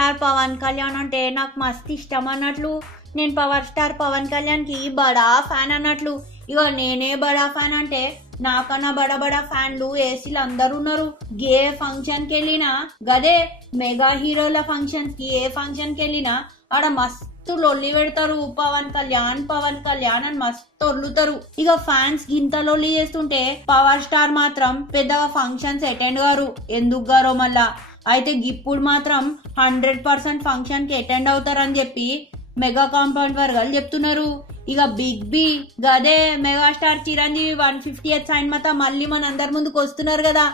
Star Pawan Kalyan అంటే నాకు మస్తు ఇష్టం అన్నట్లు. నేను పవర్ స్టార్ పవన్ కళ్యాణ్ కి బడా ఫ్యాన్ అన్నట్లు. ఇక నేనే బడా ఫ్యాన్ అంటే నాకన్నా బడా ఫ్యాన్లు ఏసీలు అందరు ఉన్నారు. ఏ ఫంక్షన్ కి వెళ్ళినా గదే మెగా హీరోల ఫంక్షన్స్ కి ఏ ఫంక్షన్ కి వెళ్ళినా ఆడ మస్తు లొల్లి పెడతారు. పవన్ కళ్యాణ్ అని మస్తు వదులుతారు. ఇక ఫ్యాన్స్ గింత లొల్లి చేస్తుంటే పవర్ స్టార్ మాత్రం పెద్దగా ఫంక్షన్స్ అటెండ్ గారు. ఎందుకు గారో మళ్ళా. అయితే ఇప్పుడు మాత్రం 100% ఫంక్షన్ కి అటెండ్ అవుతారని చెప్పి మెగా కాంపౌండ్ వర్గాలు చెప్తున్నారు. ఇక బిగ్ బి గదే మెగాస్టార్ చిరంజీవి 150th సినిమాతో మళ్ళీ మన అందరి ముందుకు వస్తున్నారు కదా.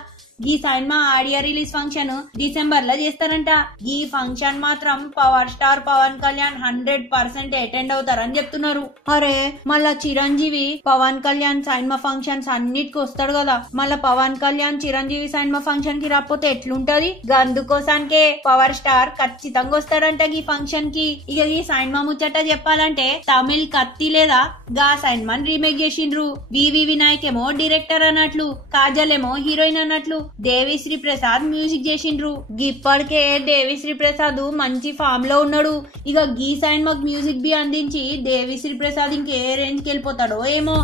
ఈ cinema audio release function December లో చేస్తారంట. ఈ ఫంక్షన్ మాత్రం power star Pawan Kalyan 100% attend అవుతారని చెప్తున్నారు. అరే మళ్ళా చిరంజీవి పవన్ కళ్యాణ్ సినిమా ఫంక్షన్స్ అన్నిటికి వస్తాడు కదా. మళ్ళా పవన్ కళ్యాణ్ చిరంజీవి సినిమా ఫంక్షన్ కి రాకపోతే ఎట్లుంటది. అందుకోసానికే పవర్ స్టార్ ఖచ్చితంగా వస్తాడంట ఈ ఫంక్షన్ కి. ఇక ఈ సినిమా ముచ్చట చెప్పాలంటే తమిళ్ కత్తి లేదా గా సినిమాని రీమేక్ చేసిండ్రు. వివి వినాయక్ ఏమో డైరెక్టర్ అన్నట్లు, కాజల్ ఏమో హీరోయిన్ అన్నట్లు, దేవిశ్రీ ప్రసాద్ మ్యూజిక్ చేసిండ్రు. ఇప్పటికే దేవిశ్రీ ప్రసాద్ మంచి ఫామ్ లో ఉన్నాడు. ఇక గీ సినిమాకి మ్యూజిక్ బి అందించి దేవిశ్రీ ప్రసాద్ ఇంకే రేంజ్ కి వెళ్ళిపోతాడో ఏమో.